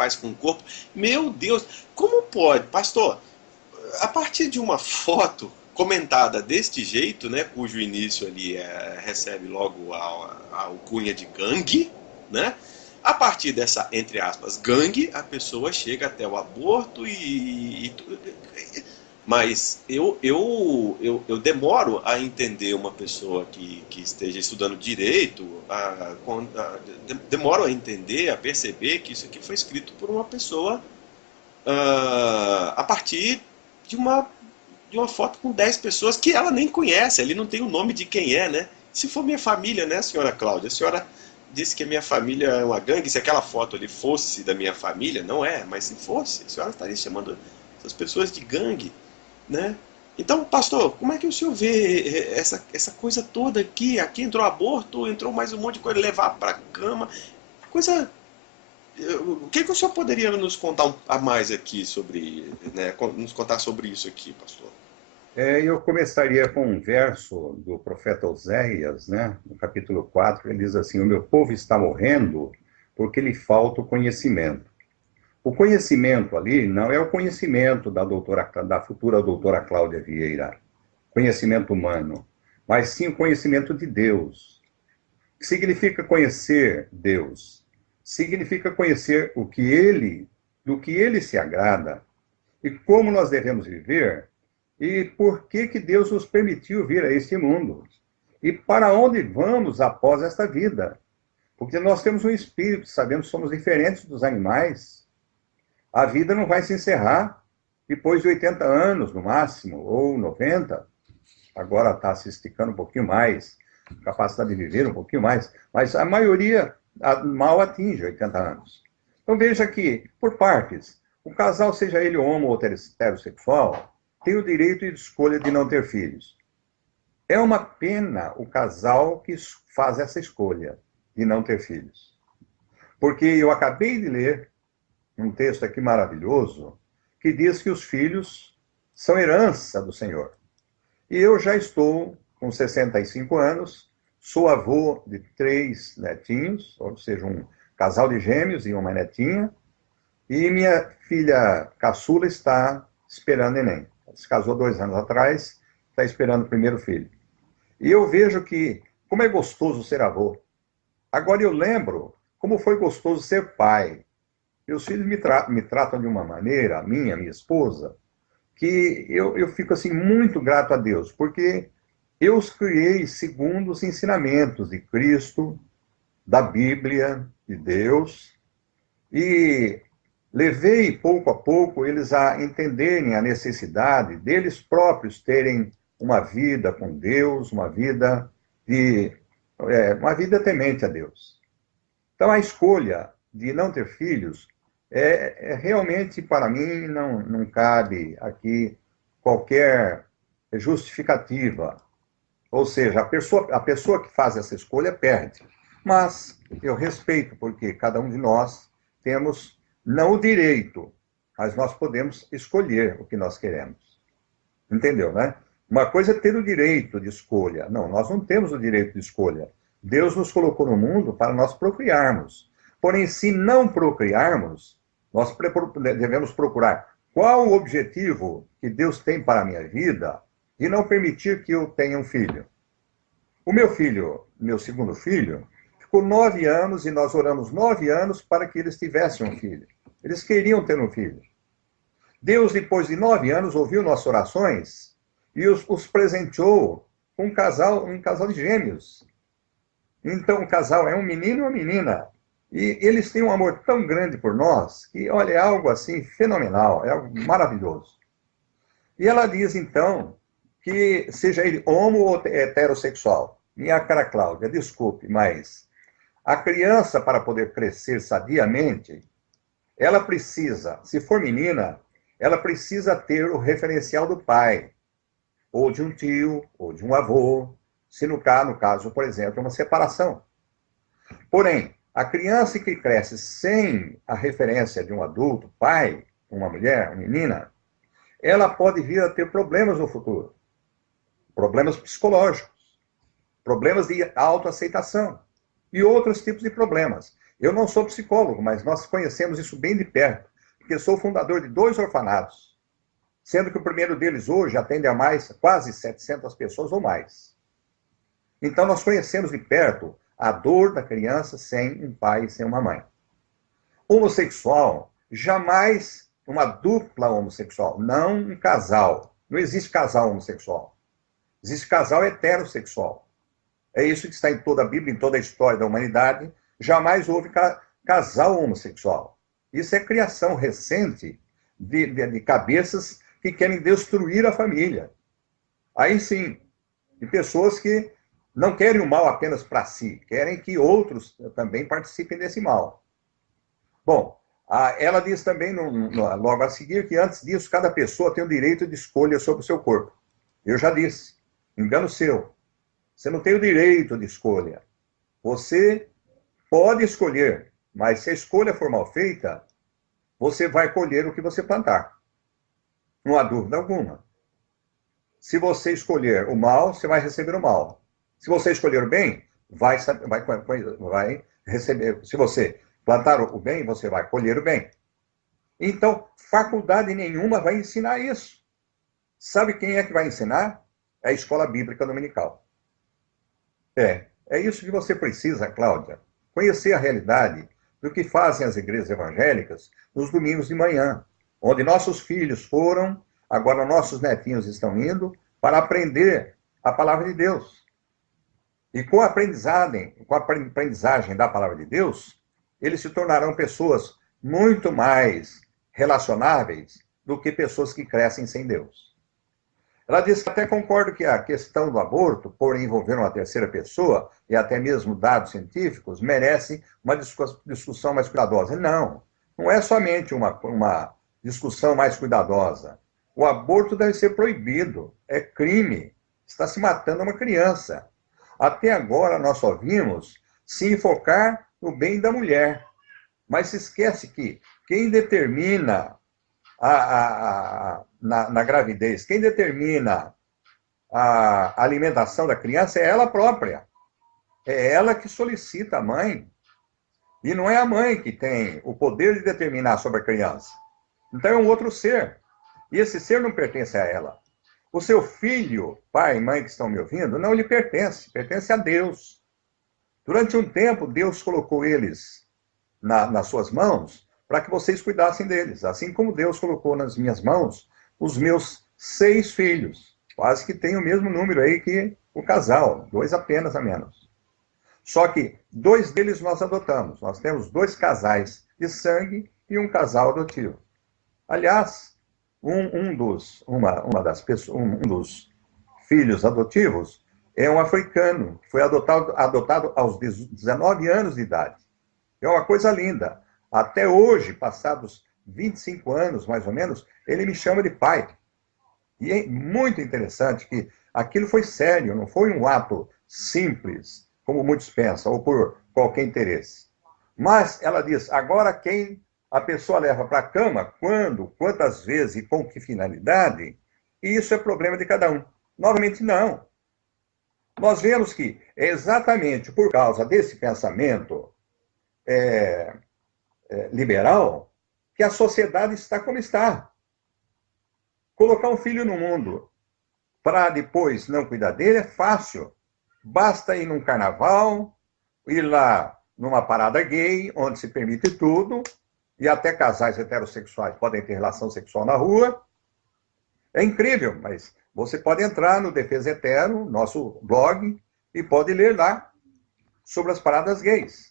faz com o corpo. Meu Deus, como pode? Pastor, a partir de uma foto comentada deste jeito, né, cujo início ali recebe logo a alcunha de gangue, né? A partir dessa, entre aspas, gangue, a pessoa chega até o aborto mas eu demoro a entender uma pessoa que esteja estudando direito, demoro a entender, a perceber que isso aqui foi escrito por uma pessoa a partir de uma foto com 10 pessoas que ela nem conhece, ali não tem o nome de quem é, né? Se for minha família, né, senhora Cláudia? A senhora disse que a minha família é uma gangue, se aquela foto ali fosse da minha família, não é, mas se fosse, a senhora estaria chamando essas pessoas de gangue, né? Então, pastor, como é que o senhor vê essa coisa toda aqui? Aqui entrou aborto, entrou mais um monte de coisa, levar para a cama, coisa. O que que o senhor poderia nos contar a mais aqui sobre, né, nos contar sobre isso aqui, pastor? Eu começaria com um verso do profeta Oséias, né? No capítulo 4, ele diz assim: o meu povo está morrendo porque lhe falta o conhecimento. O conhecimento ali não é o conhecimento da futura doutora Cláudia Vieira, conhecimento humano, mas sim o conhecimento de Deus. O que significa conhecer Deus? Significa conhecer do que ele se agrada e como nós devemos viver e por que que Deus nos permitiu vir a este mundo e para onde vamos após esta vida. Porque nós temos um espírito, sabemos que somos diferentes dos animais. A vida não vai se encerrar depois de 80 anos, no máximo, ou 90. Agora está se esticando um pouquinho mais, capacidade de viver um pouquinho mais, mas a maioria mal atinge 80 anos. Então veja que, por partes, o casal, seja ele homo ou heterossexual, tem o direito de escolha de não ter filhos. É uma pena o casal que faz essa escolha de não ter filhos. Porque eu acabei de ler um texto aqui maravilhoso que diz que os filhos são herança do Senhor. E eu já estou com 65 anos, sou avô de 3 netinhos, ou seja, um casal de gêmeos e uma netinha, e minha filha caçula está esperando neném. Ela se casou 2 anos atrás, está esperando o primeiro filho. E eu vejo que, como é gostoso ser avô. Agora eu lembro como foi gostoso ser pai. Meus filhos me tratam de uma maneira, a minha esposa, que eu fico assim muito grato a Deus, porque eu os criei segundo os ensinamentos de Cristo, da Bíblia, de Deus, e levei pouco a pouco eles a entenderem a necessidade deles próprios terem uma vida com Deus, uma vida temente a Deus. Então a escolha de não ter filhos realmente para mim não cabe aqui qualquer justificativa. Ou seja, a pessoa que faz essa escolha perde. Mas eu respeito, porque cada um de nós temos não o direito, mas nós podemos escolher o que nós queremos. Entendeu, né? Uma coisa é ter o direito de escolha. Não, nós não temos o direito de escolha. Deus nos colocou no mundo para nós procriarmos. Porém, se não procriarmos, nós devemos procurar qual o objetivo que Deus tem para a minha vida e não permitir que eu tenha um filho. O meu filho, meu segundo filho, ficou 9 anos e nós oramos 9 anos para que eles tivessem um filho. Eles queriam ter um filho. Deus, depois de 9 anos, ouviu nossas orações e os presenteou com um casal de gêmeos. Então, o casal é um menino e uma menina. E eles têm um amor tão grande por nós que, olha, é algo assim fenomenal, é algo maravilhoso. E ela diz, então, que seja ele homo ou heterossexual. Minha cara Cláudia, desculpe, mas a criança, para poder crescer sadiamente, ela precisa, se for menina, ela precisa ter o referencial do pai, ou de um tio, ou de um avô, se no caso, por exemplo, uma separação. Porém, a criança que cresce sem a referência de um adulto, pai, uma mulher, uma menina, ela pode vir a ter problemas no futuro. Problemas psicológicos, problemas de autoaceitação e outros tipos de problemas. Eu não sou psicólogo, mas nós conhecemos isso bem de perto, porque sou fundador de 2 orfanatos, sendo que o primeiro deles hoje atende a mais, quase 700 pessoas ou mais. Então, nós conhecemos de perto a dor da criança sem um pai e sem uma mãe. Homossexual, jamais uma dupla homossexual, não um casal. Não existe casal homossexual. Existe casal heterossexual. É isso que está em toda a Bíblia, em toda a história da humanidade. Jamais houve casal homossexual. Isso é criação recente de cabeças que querem destruir a família. Aí sim, de pessoas que não querem o mal apenas para si, querem que outros também participem desse mal. Bom, ela diz também, logo a seguir, que antes disso, cada pessoa tem o direito de escolha sobre o seu corpo. Eu já disse, engano seu. Você não tem o direito de escolha. Você pode escolher, mas se a escolha for mal feita, você vai colher o que você plantar. Não há dúvida alguma. Se você escolher o mal, você vai receber o mal. Se você escolher o bem, vai receber. Se você plantar o bem, você vai colher o bem. Então, faculdade nenhuma vai ensinar isso. Sabe quem é que vai ensinar? É a escola bíblica dominical. É isso que você precisa, Cláudia. Conhecer a realidade do que fazem as igrejas evangélicas nos domingos de manhã, onde nossos filhos foram, agora nossos netinhos estão indo para aprender a palavra de Deus. E com a aprendizagem da palavra de Deus, eles se tornarão pessoas muito mais relacionáveis do que pessoas que crescem sem Deus. Ela diz que até concordo que a questão do aborto, por envolver uma terceira pessoa, e até mesmo dados científicos, merece uma discussão mais cuidadosa. Não, não é somente uma discussão mais cuidadosa. O aborto deve ser proibido, é crime, está se matando uma criança. Até agora nós só vimos se enfocar no bem da mulher, mas se esquece que quem determina na gravidez, quem determina a alimentação da criança é ela própria. É ela que solicita a mãe. E não é a mãe que tem o poder de determinar sobre a criança. Então é um outro ser. E esse ser não pertence a ela. O seu filho, pai e mãe que estão me ouvindo, não lhe pertence. Pertence a Deus. Durante um tempo, Deus colocou eles nas suas mãos para que vocês cuidassem deles. Assim como Deus colocou nas minhas mãos os meus 6 filhos. Quase que tem o mesmo número aí que o casal. 2 apenas a menos. Só que 2 deles nós adotamos. Nós temos 2 casais de sangue e um casal adotivo. Aliás, um dos filhos adotivos é um africano, que foi adotado aos 19 anos de idade. É uma coisa linda. Até hoje, passados 25 anos, mais ou menos, ele me chama de pai. E é muito interessante que aquilo foi sério, não foi um ato simples, como muitos pensam, ou por qualquer interesse. Mas ela diz, agora quem a pessoa leva para a cama, quando, quantas vezes e com que finalidade, isso é problema de cada um. Novamente, não. Nós vemos que é exatamente por causa desse pensamento liberal que a sociedade está como está. Colocar um filho no mundo para depois não cuidar dele é fácil. Basta ir num carnaval, ir lá numa parada gay, onde se permite tudo, e até casais heterossexuais podem ter relação sexual na rua. É incrível, mas você pode entrar no Defesa Hetero, nosso blog, e pode ler lá sobre as paradas gays.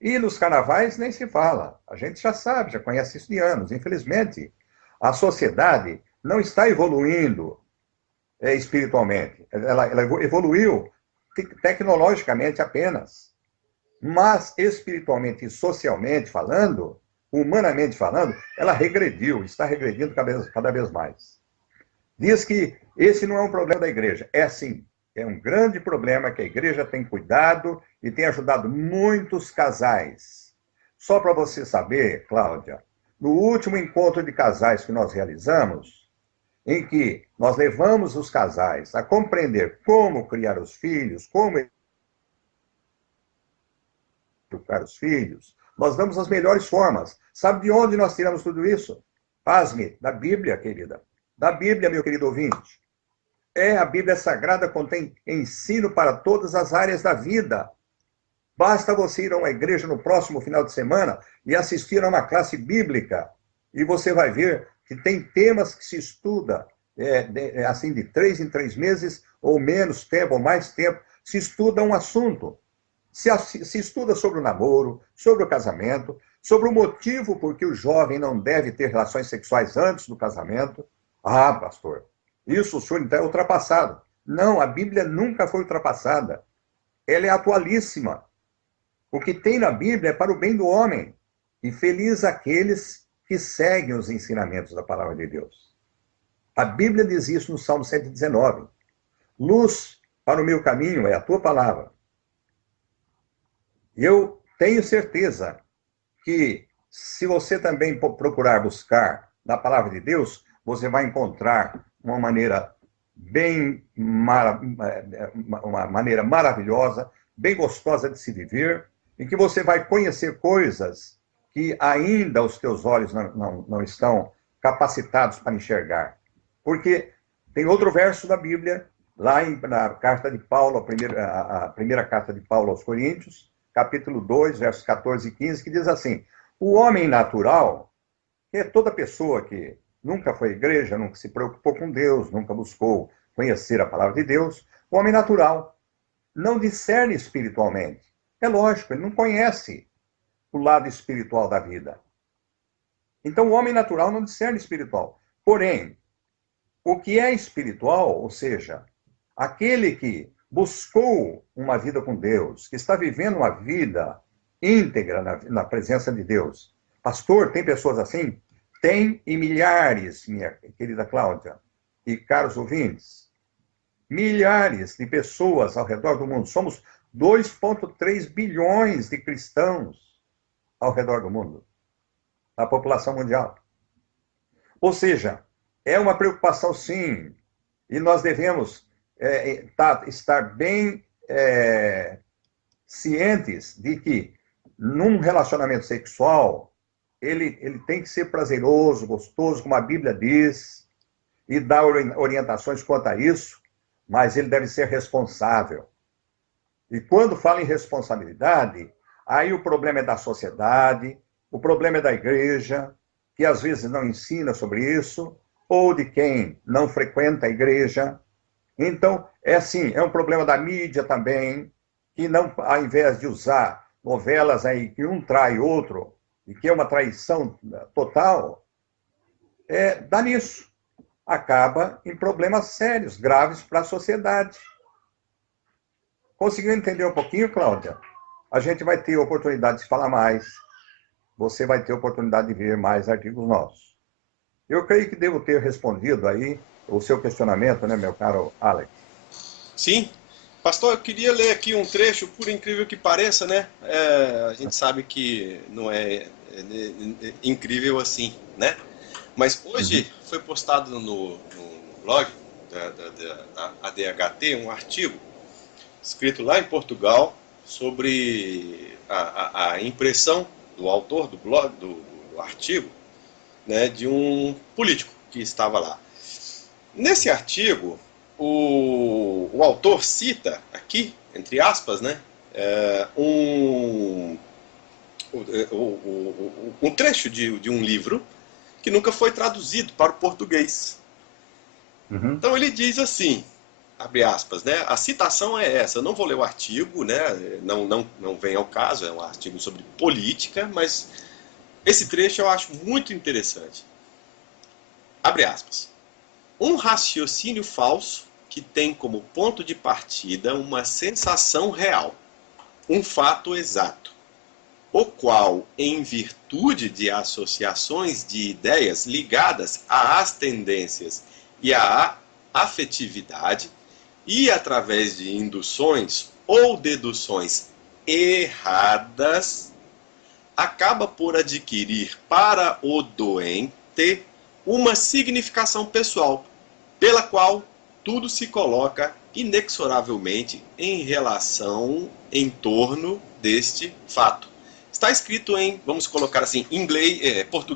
E nos carnavais nem se fala. A gente já sabe, já conhece isso de anos. Infelizmente, a sociedade não está evoluindo espiritualmente. Ela evoluiu tecnologicamente apenas. Mas espiritualmente e socialmente falando, humanamente falando, ela regrediu, está regredindo cada vez mais. Diz que esse não é um problema da igreja. É sim. É um grande problema que a igreja tem cuidado e tem ajudado muitos casais. Só para você saber, Cláudia, no último encontro de casais que nós realizamos, em que nós levamos os casais a compreender como criar os filhos, como educar os filhos, Nós damos as melhores formas. Sabe de onde nós tiramos tudo isso? Pasme, da Bíblia, querida. Da Bíblia, meu querido ouvinte. A Bíblia Sagrada contém ensino para todas as áreas da vida. Basta você ir a uma igreja no próximo final de semana e assistir a uma classe bíblica. E você vai ver que tem temas que se estuda assim de 3 em 3 meses, ou menos tempo, ou mais tempo, se estuda um assunto. Se estuda sobre o namoro, sobre o casamento, sobre o motivo por que o jovem não deve ter relações sexuais antes do casamento. Ah, pastor, isso o senhor então é ultrapassado. Não, a Bíblia nunca foi ultrapassada. Ela é atualíssima. O que tem na Bíblia é para o bem do homem. E feliz aqueles que seguem os ensinamentos da palavra de Deus. A Bíblia diz isso no Salmo 119. Luz para o meu caminho é a tua palavra. Eu tenho certeza que se você também procurar buscar na palavra de Deus, você vai encontrar uma maneira uma maneira maravilhosa, bem gostosa de se viver, em que você vai conhecer coisas que ainda os teus olhos não estão capacitados para enxergar. Porque tem outro verso da Bíblia, lá na carta de Paulo, a primeira carta de Paulo aos Coríntios, capítulo 2, versos 14 e 15, que diz assim: o homem natural, que é toda pessoa que nunca foi à igreja, nunca se preocupou com Deus, nunca buscou conhecer a palavra de Deus, o homem natural não discerne espiritualmente. É lógico, ele não conhece o lado espiritual da vida. Então, o homem natural não discerne espiritual. Porém, o que é espiritual, ou seja, aquele que buscou uma vida com Deus, que está vivendo uma vida íntegra na presença de Deus. Pastor, tem pessoas assim? Tem, e milhares, minha querida Cláudia, e caros ouvintes, milhares de pessoas ao redor do mundo. Somos 2,3 bilhões de cristãos ao redor do mundo, a população mundial. Ou seja, é uma preocupação, sim, e nós devemos estar bem cientes de que, num relacionamento sexual, ele tem que ser prazeroso, gostoso, como a Bíblia diz, e dá orientações quanto a isso, mas ele deve ser responsável. E quando fala em responsabilidade, aí o problema é da sociedade, o problema é da igreja, que às vezes não ensina sobre isso, ou de quem não frequenta a igreja. Então, assim, é um problema da mídia também, que não, ao invés de usar novelas aí que um trai outro, e que é uma traição total, dá nisso. Acaba em problemas sérios, graves para a sociedade. Conseguiu entender um pouquinho, Cláudia? A gente vai ter oportunidade de falar mais. Você vai ter oportunidade de ver mais artigos nossos. Eu creio que devo ter respondido aí o seu questionamento, né, meu caro Alex? Sim. Pastor, eu queria ler aqui um trecho, por incrível que pareça, né? A gente sabe que não é incrível assim, né? Mas hoje foi postado no blog da ADHT um artigo escrito lá em Portugal sobre a impressão do autor do blog, do artigo, né, de um político que estava lá. Nesse artigo, o autor cita aqui, entre aspas, né, um trecho de um livro que nunca foi traduzido para o português. Então ele diz assim, abre aspas, né? A citação é essa. Eu não vou ler o artigo, né? Não vem ao caso, é um artigo sobre política, mas esse trecho eu acho muito interessante. Abre aspas. Um raciocínio falso que tem como ponto de partida uma sensação real, um fato exato, o qual, em virtude de associações de ideias ligadas às tendências e à afetividade, e através de induções ou deduções erradas, acaba por adquirir para o doente uma significação pessoal, pela qual tudo se coloca inexoravelmente em relação em torno deste fato. está escrito em, vamos colocar assim, inglês, português.